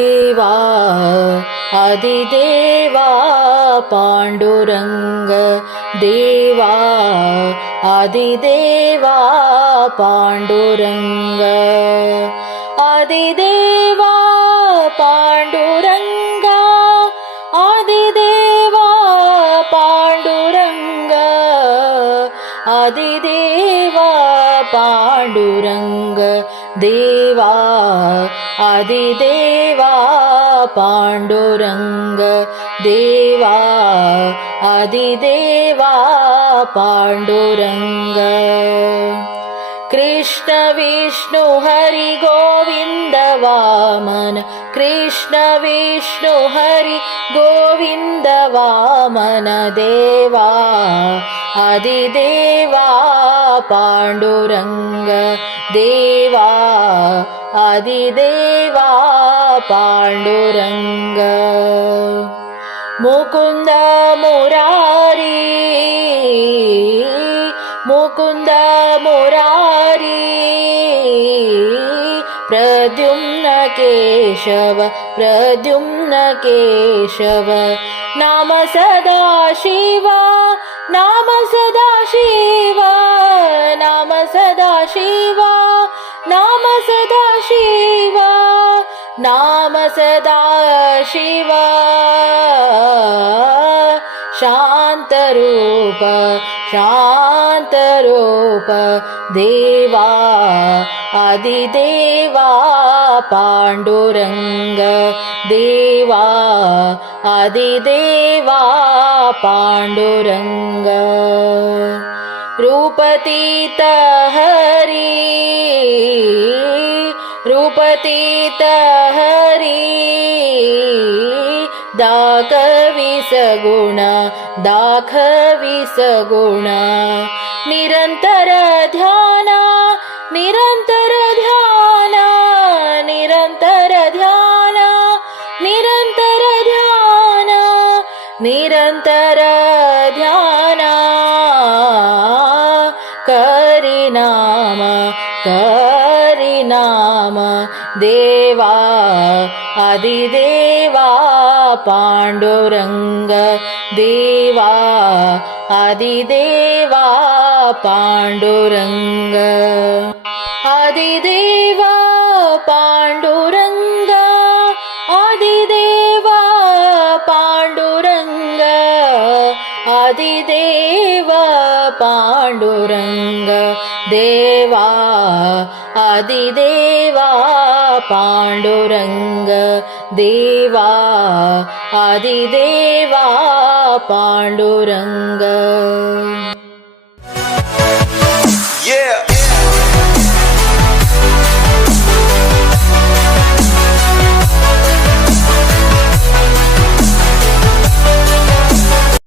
देवा आदिदेवा पाण्डुरङ्ग देवा आदिदेवा पाण्डुरङ्ग आदिदेवा पाण्डुरङ्ग आदिदेवा पाण्डुरङ्ग आदिदेवा पाण्डुरङ्ग देवा आदिदेवा पाण्डुरङ्ग देवा आदिदेवा पाण्डुरङ्ग कृष्ण विष्णु हरि गोविन्द वामन कृष्ण विष्णु हरि गोविन्द वामन देवा आदिदेवा पाण्डुरङ्ग देवा आदिदेवा पाण्डुरङ्ग मुकुन्द मुरारी मुकुन्द मुरारी प्रद्युम्न केशव प्रद्युम्न केशव नाम सदा शिवा नाम सदा शिवा नाम सदा शिवा नाम सदा शिवा नाम सदा शिवा शान्तरूप शान्तरूप देवा आदिदेवा पाण्डुरङ्ग देवा आदिदेवा पाण्डुरङ्ग रूपतीत हरि रूपतीत हरि दाखवी सगुण दाखवी सगुण निरंतर ध्यान निरंतर ध्यान निरंतर ध्यान निरंतर ध्यान निरंतर ध्यान करि नाम देवा आदिदेवा पाण्डुरङ्ग देवा आदिदेवा पाण्डुरङ्ग आदिदेवा पाण्डुरङ्ग आदिदेवा पाण्डुरङ्ग आदिदेवा पाण्डुरङ्ग देवा आदिदेवा पाण्डुरङ्ग देवा आदिदेवा पाण्डुरङ्ग।